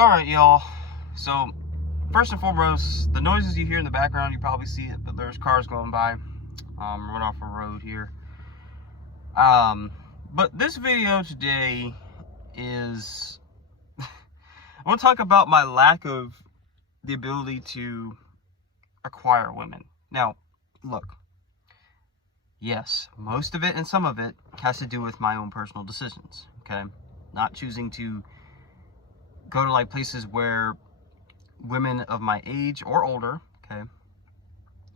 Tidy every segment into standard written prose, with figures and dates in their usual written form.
Alright, y'all. So, first and foremost, the noises you hear in the background, you probably see it, but there's cars going by. Right off a road here. But this video today is... I want to talk about my lack of the ability to acquire women. Now, look. Yes, most of it and some of it has to do with my own personal decisions, okay? Not choosing to go to like places where women of my age or older, okay,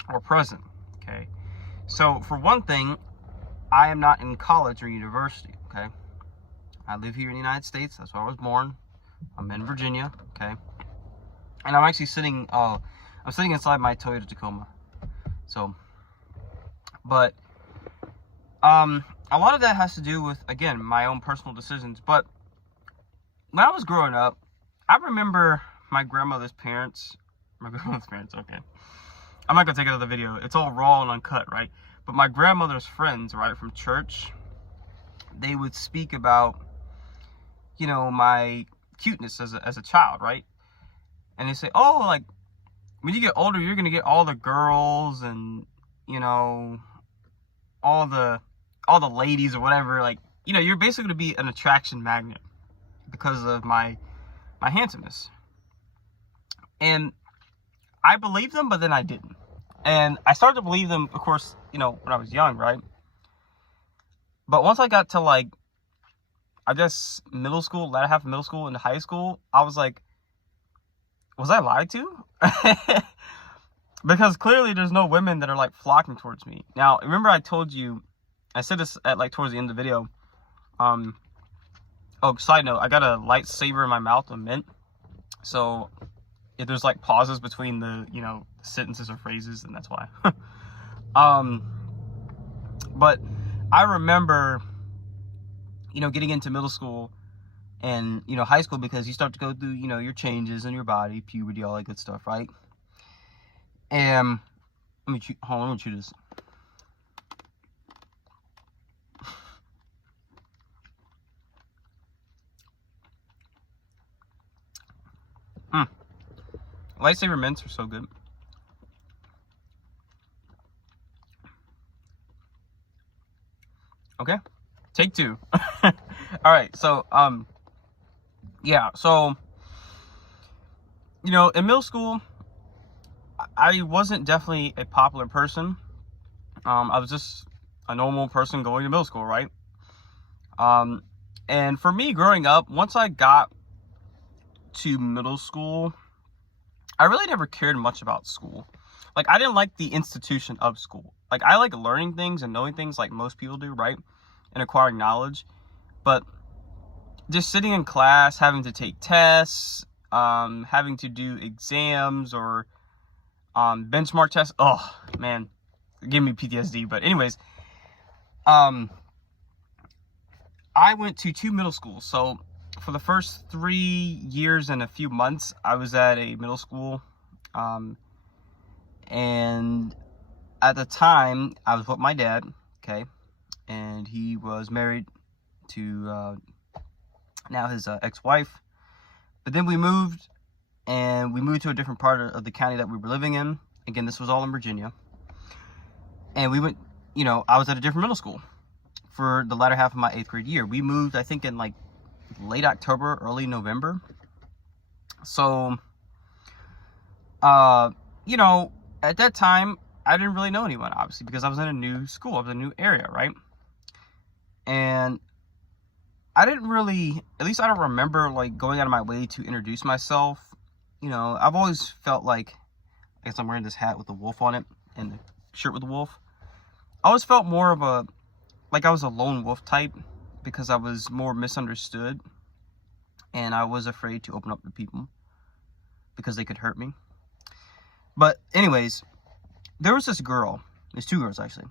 are present, okay. So for one thing, I am not in college or university, okay. I live here in the United States. That's where I was born. I'm in Virginia, okay. And I'm actually sitting, I'm sitting inside my Toyota Tacoma. So, but a lot of that has to do with, again, my own personal decisions. But when I was growing up, I remember my grandmother's parents, okay. I'm not gonna take it out of the video. It's all raw and uncut, right? But my grandmother's friends, right, from church, they would speak about, you know, my cuteness as a child, right? And they say, oh, like, when you get older, you're gonna get all the girls and, you know, all the ladies or whatever. Like, you know, you're basically gonna be an attraction magnet because of my handsomeness. And I believed them, but then I didn't. And I started to believe them, of course, you know, when I was young, right? But once I got to, like, I guess middle school, latter half of middle school into high school, I was like, was I lied to? Because clearly there's no women that are like flocking towards me. Now, remember I told you, I said this at like towards the end of the video, oh, side note, I got a lightsaber in my mouth, a mint. So if there's like pauses between the, you know, sentences or phrases, then that's why. But I remember, you know, getting into middle school and, you know, high school, because you start to go through, you know, your changes in your body, puberty, all that good stuff, right? And let me chew this. Lightsaber mints are so good. Okay, take two. All right, so yeah, so, you know, in middle school, I wasn't definitely a popular person. I was just a normal person going to middle school, right? And for me growing up, once I got to middle school, I really never cared much about school. Like, I didn't like the institution of school. Like, I like learning things and knowing things like most people do, right? And acquiring knowledge. But just sitting in class, having to take tests, having to do exams or benchmark tests. Oh, man. Give me PTSD. But anyways, I went to 2 middle schools. So for the first 3 years and a few months, I was at a middle school. And at the time, I was with my dad, okay? And he was married to now his ex-wife. But then we moved, and we moved to a different part of the county that we were living in. Again, this was all in Virginia. And we went, you know, I was at a different middle school for the latter half of my 8th grade year. We moved, I think, in like late October, early November. So, you know, at that time, I didn't really know anyone, obviously, because I was in a new school. I was in a new area, right? And I didn't really, at least I don't remember, like, going out of my way to introduce myself. You know, I've always felt like, I guess I'm wearing this hat with the wolf on it and the shirt with the wolf. I always felt more of a, like I was a lone wolf type, because I was more misunderstood. And I was afraid to open up to people because they could hurt me. But anyways, there was this girl. There's 2 girls, actually.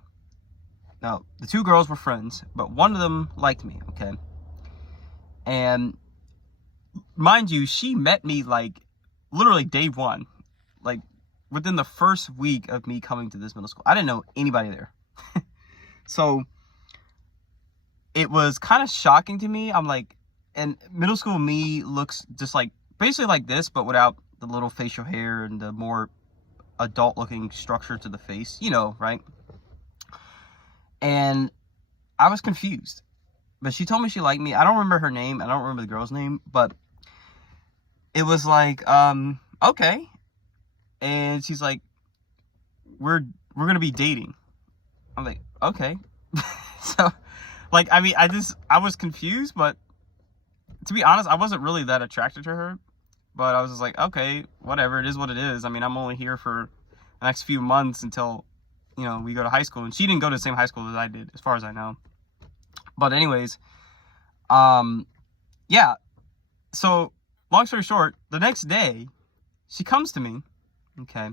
Now, the 2 girls were friends, but one of them liked me, okay? And mind you, she met me like literally day one. Like within the first week of me coming to this middle school. I didn't know anybody there. So it was kind of shocking to me. I'm like, and middle school me looks just like basically like this, but without the little facial hair and the more adult looking structure to the face, you know, right? And I was confused, but she told me she liked me. I don't remember her name. I don't remember the girl's name, but it was like, okay. And she's like, we're gonna be dating. I'm like, okay. So, like, I mean, I was confused, but to be honest, I wasn't really that attracted to her. But I was just like, okay, whatever, it is what it is. I mean, I'm only here for the next few months until, you know, we go to high school. And she didn't go to the same high school as I did, as far as I know. But anyways, yeah. So, long story short, the next day, she comes to me, okay,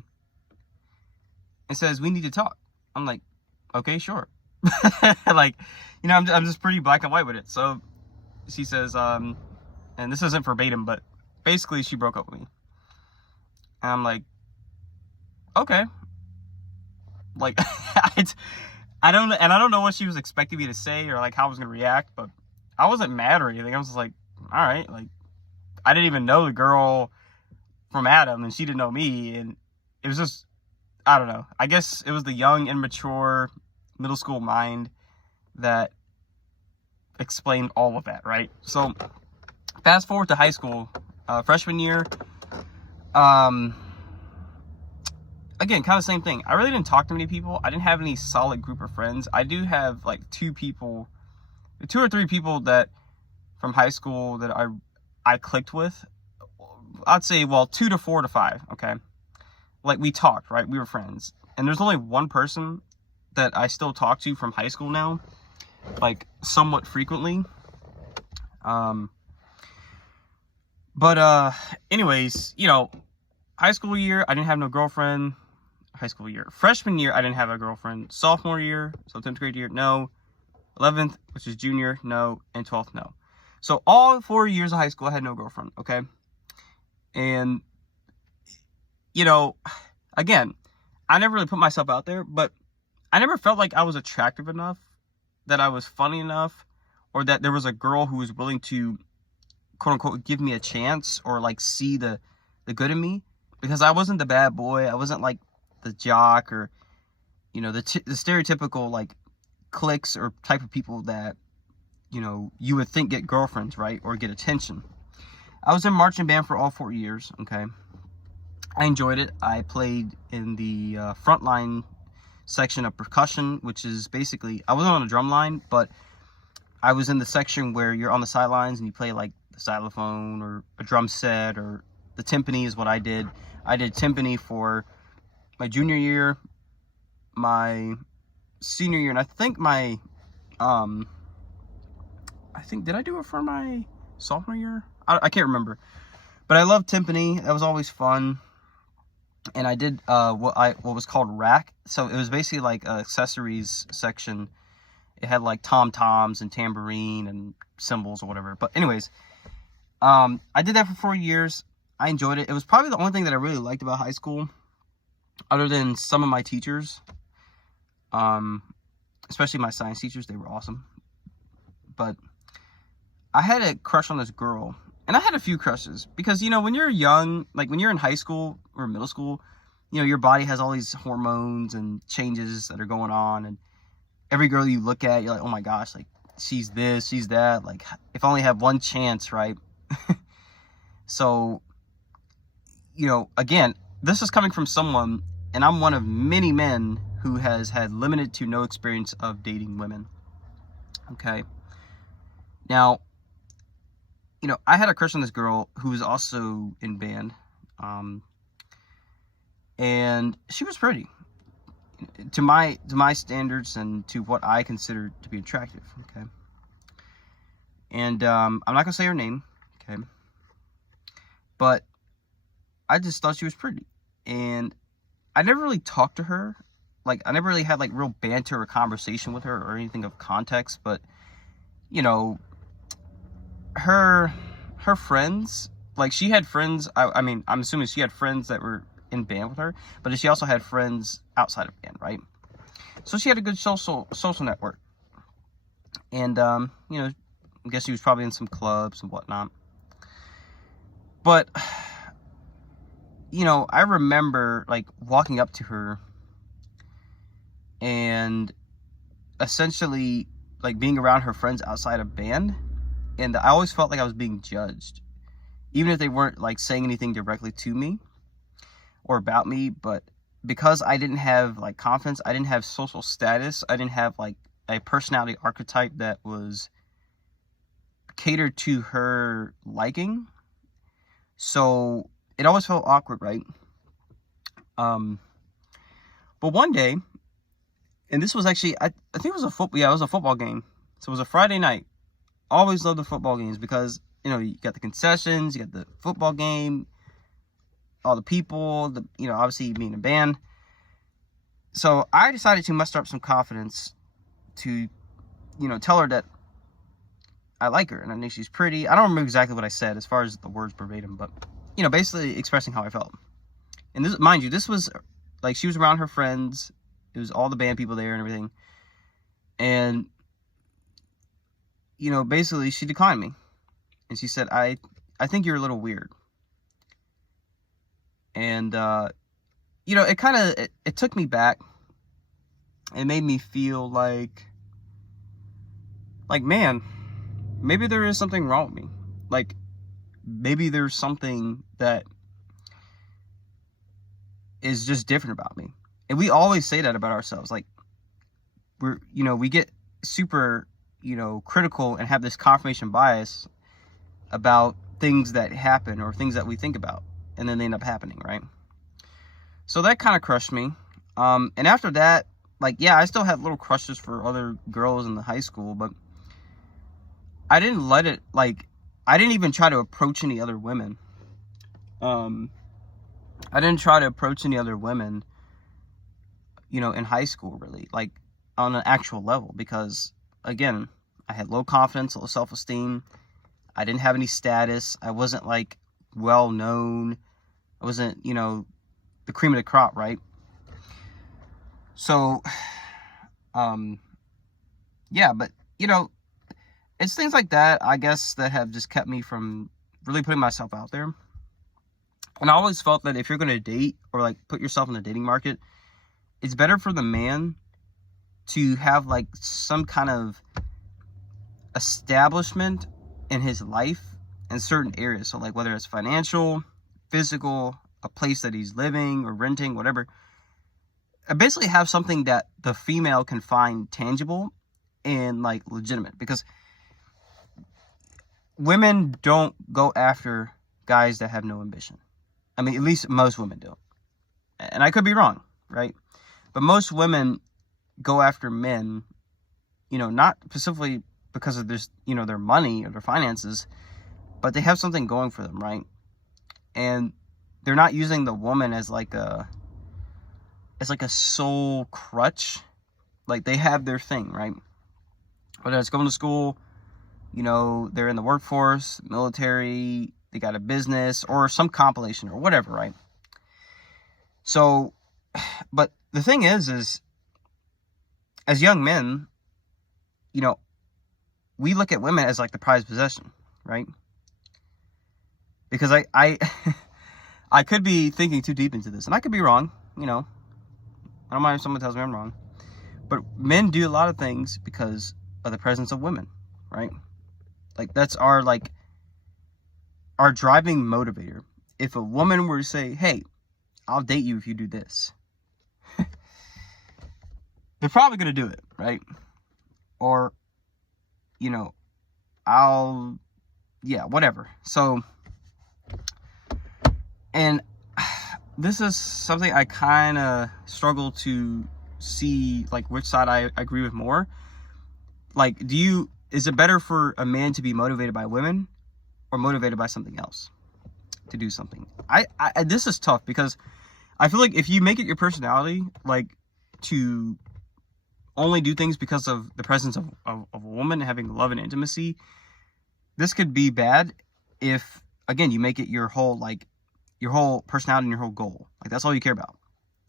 and says, we need to talk. I'm like, okay, sure. Like, you know, I'm just pretty black and white with it. So, she says, and this isn't verbatim, but basically she broke up with me. And I'm like, okay. Like, I don't know what she was expecting me to say or like how I was gonna react, but I wasn't mad or anything. I was just like, all right, like, I didn't even know the girl from Adam and she didn't know me, and it was just, I don't know. I guess it was the young, immature middle school mind that explained all of that, right? So fast forward to high school, freshman year, again, kind of same thing. I really didn't talk to many people. I didn't have any solid group of friends. I do have like two or three people that from high school that I clicked with. I'd say, well, 2 to 4 to 5, okay? Like, we talked, right? We were friends. And there's only one person that I still talk to from high school now, like, somewhat frequently. But anyways, you know, high school year, I didn't have no girlfriend. High school year. Freshman year, I didn't have a girlfriend. Sophomore year, so 10th grade year, no. 11th, which is junior, no. And 12th, no. So all 4 years of high school, I had no girlfriend, okay? And, you know, again, I never really put myself out there, but I never felt like I was attractive enough, that I was funny enough, or that there was a girl who was willing to, quote unquote, give me a chance or like see the good in me, because I wasn't the bad boy. I wasn't like the jock or, you know, the stereotypical like cliques or type of people that, you know, you would think get girlfriends, right? Or get attention. I was in marching band for all 4 years, okay? I enjoyed it. I played in the frontline section of percussion, which is basically, I wasn't on a drum line, but I was in the section where you're on the sidelines and you play like the xylophone or a drum set, or the timpani is what I did. I did timpani for my junior year, my senior year, and I think did I do it for my sophomore year? I can't remember. But I love timpani. That was always fun. And I did what was called rack. So it was basically like an accessories section. It had like tom-toms and tambourine and cymbals or whatever. But anyways, I did that for 4 years. I enjoyed it. It was probably the only thing that I really liked about high school, other than some of my teachers. Especially my science teachers. They were awesome. But I had a crush on this girl. And I had a few crushes, because, you know, when you're young, like when you're in high school or middle school, you know, your body has all these hormones and changes that are going on. And every girl you look at, you're like, oh my gosh, like, she's this, she's that. Like, if I only had one chance, right? So, you know, again, this is coming from someone, and I'm one of many men who has had limited to no experience of dating women. Okay. Now, you know, I had a crush on this girl who was also in band. And she was pretty to my standards and to what I considered to be attractive, okay? And I'm not gonna say her name, okay? But I just thought she was pretty. And I never really talked to her. Like, I never really had like real banter or conversation with her or anything of context, but, you know, her friends, like, she had friends, I mean, I'm assuming she had friends that were in band with her, but she also had friends outside of band, right? So she had a good social network. And, you know, I guess she was probably in some clubs and whatnot. But, you know, I remember like walking up to her and essentially like being around her friends outside of band, and I always felt like I was being judged, even if they weren't like saying anything directly to me or about me. But because I didn't have like confidence, I didn't have social status, I didn't have like a personality archetype that was catered to her liking, so it always felt awkward, right? But one day, and this was actually, I think it was a football, yeah, it was a football game. So it was a Friday night. Always loved the football games because, you know, you got the concessions, you got the football game, all the people, you know, obviously being a band. So I decided to muster up some confidence to, you know, tell her that I like her and I think she's pretty. I don't remember exactly what I said as far as the words verbatim, but, you know, basically expressing how I felt. And this, mind you, this was like, she was around her friends. It was all the band people there and everything. And, you know, basically she declined me. And she said, I think you're a little weird. And, you know, it kind of, it took me back. It made me feel like, man, maybe there is something wrong with me. Like, maybe there's something that is just different about me. And we always say that about ourselves. Like, we're, you know, we get super, you know, critical and have this confirmation bias about things that happen or things that we think about, and then they end up happening, right? So that kind of crushed me. And after that, like, yeah, I still had little crushes for other girls in the high school, but I didn't let it, like, I didn't even try to approach any other women. I didn't try to approach any other women, you know, in high school, really, like, on an actual level, because, again, I had low confidence, low self-esteem. I didn't have any status. I wasn't, like, well known. I wasn't, you know, the cream of the crop, right? So, yeah, but, you know, it's things like that, I guess, that have just kept me from really putting myself out there. And I always felt that if you're going to date or, like, put yourself in the dating market, it's better for the man to have, like, some kind of establishment in his life in certain areas. So, like, whether it's financial, physical, a place that he's living or renting, whatever. I basically have something that the female can find tangible and, like, legitimate. Because women don't go after guys that have no ambition. I mean, at least most women do. And I could be wrong, right? But most women go after men, you know, not specifically because of this, you know, their money or their finances, but they have something going for them, right? And they're not using the woman as like a sole crutch. Like, they have their thing, right? Whether it's going to school, you know, they're in the workforce, military, they got a business, or some compilation or whatever, right? So, but the thing is as young men, you know, we look at women as like the prized possession, right? Because I I could be thinking too deep into this, and I could be wrong, you know. I don't mind if someone tells me I'm wrong. But men do a lot of things because of the presence of women, right? Like, that's our driving motivator. If a woman were to say, hey, I'll date you if you do this, they're probably going to do it, right? Or, you know, yeah, whatever. So, and this is something I kind of struggle to see, like, which side I agree with more. Like, is it better for a man to be motivated by women or motivated by something else to do something? This is tough because I feel like if you make it your personality, like, to only do things because of the presence of a woman having love and intimacy, this could be bad if, again, you make it your whole personality and your whole goal. Like, that's all you care about.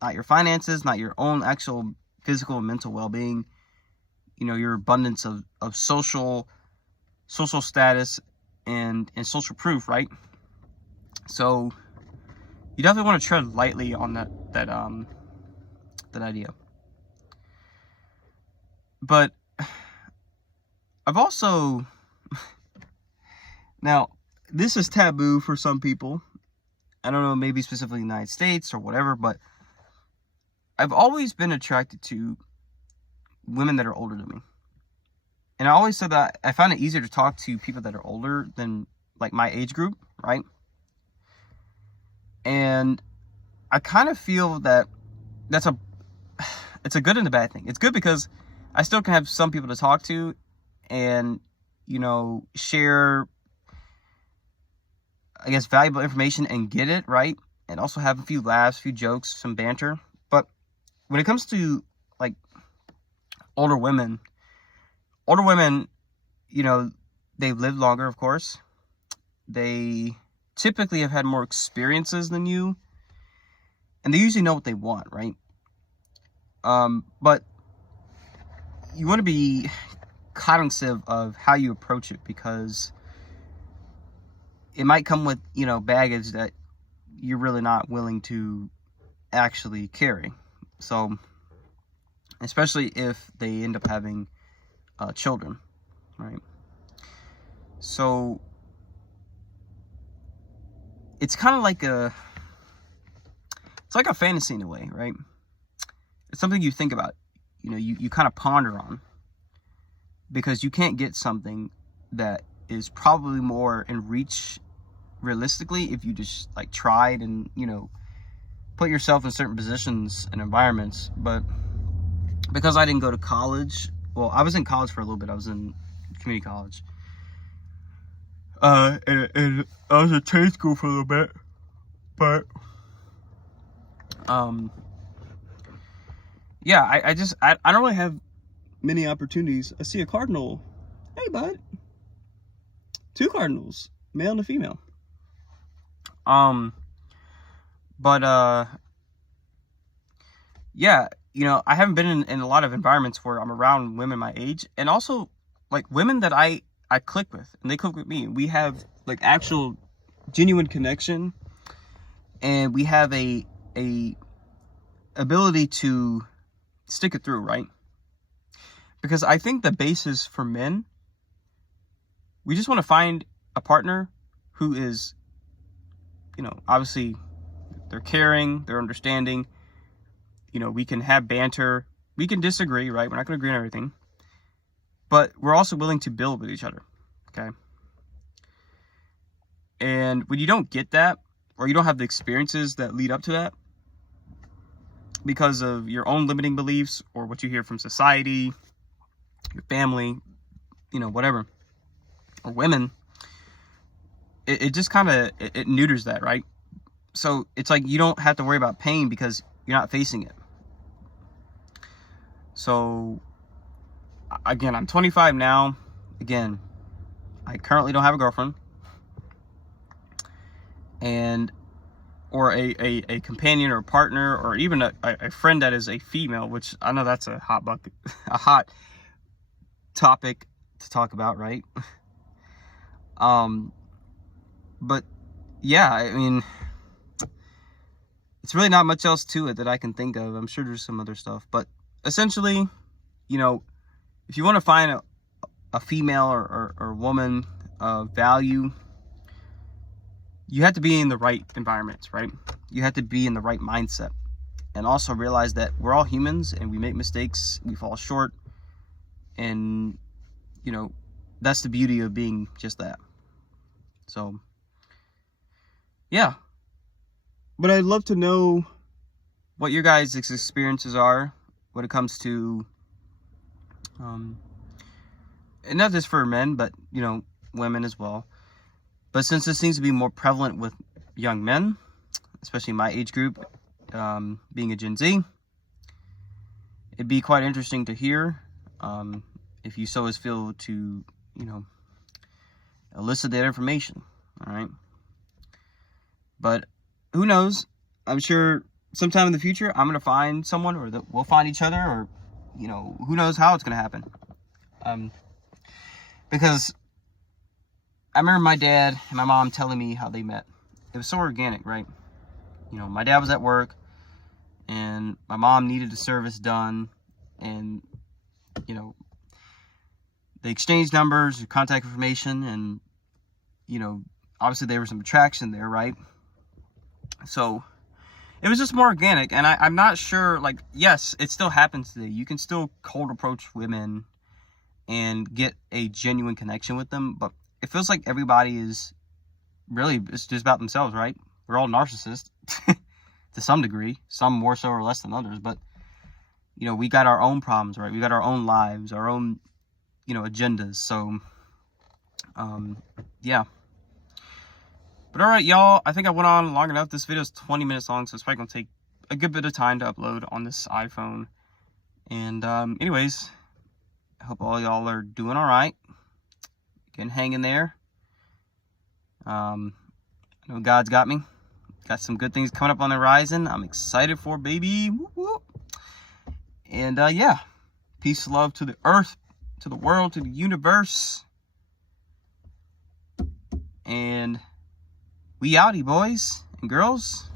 Not your finances, not your own actual physical and mental well-being, you know, your abundance of social status and social proof, right? So you definitely want to tread lightly on that idea. But I've also now, this is taboo for some people. I don't know, maybe specifically in the United States or whatever, but I've always been attracted to women that are older than me. And I always said that I find it easier to talk to people that are older than like my age group, right? And I kind of feel that it's a good and a bad thing. It's good because I still can have some people to talk to and, you know, share, I guess, valuable information and get it, right? And also have a few laughs, a few jokes, some banter. But when it comes to, like, older women, you know, they've lived longer, of course. They typically have had more experiences than you. And they usually know what they want, right? But you want to be cognizant of how you approach it, because it might come with, you know, baggage that you're really not willing to actually carry. So, especially if they end up having children, right? So, it's kind of like it's like a fantasy in a way, right? It's something you think about, you know, you kind of ponder on, because you can't get something that is probably more in reach realistically if you just like tried and, you know, put yourself in certain positions and environments. But because I didn't go to college, well, I was in college for a little bit. I was in community college. And I was at trade school for a little bit. But yeah, I don't really have many opportunities. I see a cardinal. Hey, bud. 2 cardinals, male and a female. But yeah, you know, I haven't been in a lot of environments where I'm around women my age, and also like women that I click with and they click with me. We have like actual genuine connection, and we have a ability to stick it through, right? Because I think the basis for men, we just want to find a partner who is, you know, obviously they're caring, they're understanding, you know, we can have banter, we can disagree, right? We're not going to agree on everything, but we're also willing to build with each other, okay? And when you don't get that, or you don't have the experiences that lead up to that, because of your own limiting beliefs or what you hear from society, your family, you know, whatever, or women, it just kind of, it neuters that, right? So it's like you don't have to worry about pain because you're not facing it. So again, I'm 25 now. Again, I currently don't have a girlfriend, and or a companion or a partner, or even a friend that is a female, which I know that's a hot bucket, a hot topic to talk about, right? But yeah, I mean, it's really not much else to it that I can think of. I'm sure there's some other stuff, but essentially, you know, if you want to find a female or woman of value, you have to be in the right environments, right? You have to be in the right mindset, and also realize that we're all humans and we make mistakes, we fall short, and, you know, that's the beauty of being just that. So yeah, but I'd love to know what your guys' experiences are when it comes to and not just for men, but, you know, women as well. But since this seems to be more prevalent with young men, especially my age group, being a Gen Z, it'd be quite interesting to hear if you so as feel to, you know, elicit that information, all right? But who knows? I'm sure sometime in the future I'm going to find someone, or that we'll find each other, or, you know, who knows how it's going to happen. Because I remember my dad and my mom telling me how they met. it was so organic, right? You know, my dad was at work, and my mom needed a service done, and, you know, they exchanged numbers, contact information, and, you know, obviously there was some attraction there, right? So it was just more organic, and I'm not sure, like, yes, it still happens today. You can still cold approach women and get a genuine connection with them, but it feels like everybody is really, it's just about themselves, right? We're all narcissists to some degree, some more so or less than others, but, you know, we got our own problems, right? We got our own lives, our own, you know, agendas. So, yeah. But all right, y'all, I think I went on long enough. This video is 20 minutes long, so it's probably going to take a good bit of time to upload on this iPhone. And anyways, I hope all y'all are doing all right. Can hang in there. I know God's got me. Got some good things coming up on the horizon. I'm excited for, baby. Whoop, whoop. And yeah, peace, love to the earth, to the world, to the universe. And we outie, boys and girls.